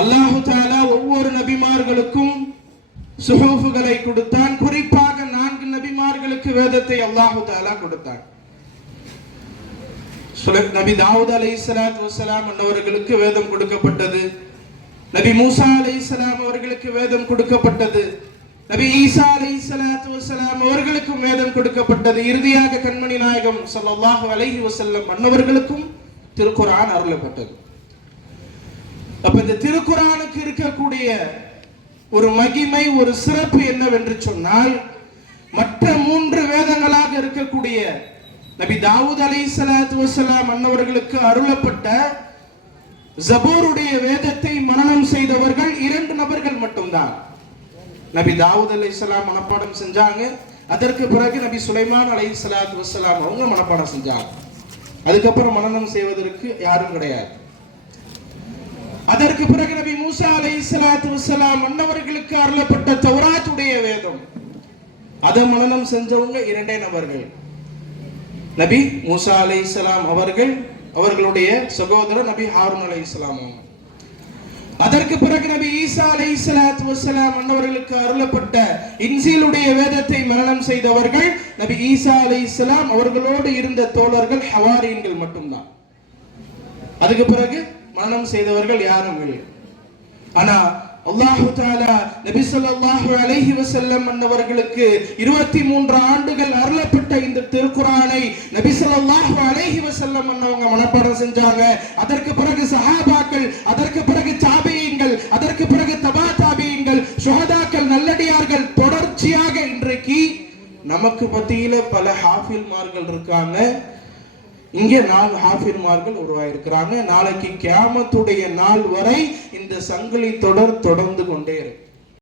அல்லாஹு தஆலா ஒவ்வொரு நபிமார்களுக்கும் சுஹூஃப்களை கொடுத்தான். குறிப்பாக 4 நபிமார்களுக்கு வேதத்தை அல்லாஹு தஆலா கொடுத்தான். நபி தாவூத் அலைஹிஸ்ஸலாத்து வஸ்ஸலாம் அவர்களுக்கு வேதம் கொடுக்கப்பட்டது. நபி மூசா அலைஹிஸ்ஸலாம் அவர்களுக்கு வேதம் கொடுக்கப்பட்டது. நபி ஈசா அலைஹிஸ்ஸலாத்து வஸ்ஸலாம் அவர்களுக்கும் வேதம் கொடுக்கப்பட்டது. இறுதியாக கண்மணி நாயகம் ஸல்லல்லாஹு அலைஹி வஸல்லம் அன்னவர்களுக்கும் திருக்குர்ஆன் அருளப்பட்டது. அப்ப இந்த திருக்குர்ஆனுக்கு இருக்கக்கூடிய ஒரு மகிமை, ஒரு சிறப்பு என்னவென்று சொன்னால், மற்ற 3 வேதங்களாக இருக்கக்கூடிய நபி தாவூத் அலைஹிஸ்ஸலாத்து வஸ்ஸலாம் அன்னவர்களுக்கு அருளப்பட்ட ஜபூருடைய வேதத்தை மனனம் செய்தவர்கள் 2 நபர்கள் மட்டும்தான். நபி தாவூத் அலைஹிஸ்ஸலாம் மனப்பாடம் செஞ்சாங்க. அதற்கு பிறகு நபி சுலைமான் அலைஹிஸ்ஸலாத்து வஸ்ஸலாம் அவங்க மனப்பாடம் செஞ்சாங்க. அதுக்கப்புறம் மனனம் செய்வதற்கு யாரும் கிடையாது. அதற்கு பிறகு நபி மூசா அலைஹிஸ்ஸலாத்து வஸ்ஸலாம் அன்னவர்களுக்கு அருளப்பட்ட தௌராத்துடைய வேதம், அதை மனனம் செஞ்சவங்க 2 நபர்கள். நபி மூசா அலைஹிஸ்ஸலாம் அவர்கள், அவர்களுடைய சகோதரர் நபி ஹாரூன் அலைஹிஸ்ஸலாம். அதற்கு பிறகு நபி ஈசா அலைஹிஸ்ஸலாத்து வஸ்ஸலாம் அன்னவர்களுக்கு அருளப்பட்ட இன்ஜீலுடைய வேதத்தை மனனம் செய்தவர்கள் நபி ஈசா அலைஹிஸ்ஸலாம் அவர்களோடு இருந்த தோழர்கள் ஹவாரியன்கள் மட்டும்தான். அதுக்கு பிறகு மரணம் செய்தவர்கள் யாரும் இல்லை. ஆனா அல்லாஹு தஆலா நபி ஸல்லல்லாஹு அலைஹி வஸல்லம் அன்னவர்களுக்கு 23 ஆண்டுகள் அருளப்பட்ட இந்த திருக்குர்ஆனை நபி ஸல்லல்லாஹு அலைஹி வஸல்லம் அன்னவங்க மனப்பாடம் செஞ்சாங்க. அதற்கு பிறகு சஹாபாக்கள், அதற்கு பிறகு தாபியீன்கள், அதற்கு பிறகு தபா தாபியீன்கள், ஷுஹதாக்கள், நல்லடியார்கள், தொடர்ச்சியாக இன்றைக்கு நமக்கு மத்தியில பல ஹாஃபில்மார்கள் இருக்காங்க. இங்கே 4 ஹாஃபில்மார்கள் உருவாயிருக்கிறாங்க. நாளைக்கு கியாமத்துடைய நாள் வரை இந்த சங்கிலி தொடர் தொடர்ந்து கொண்டே இருக்கு.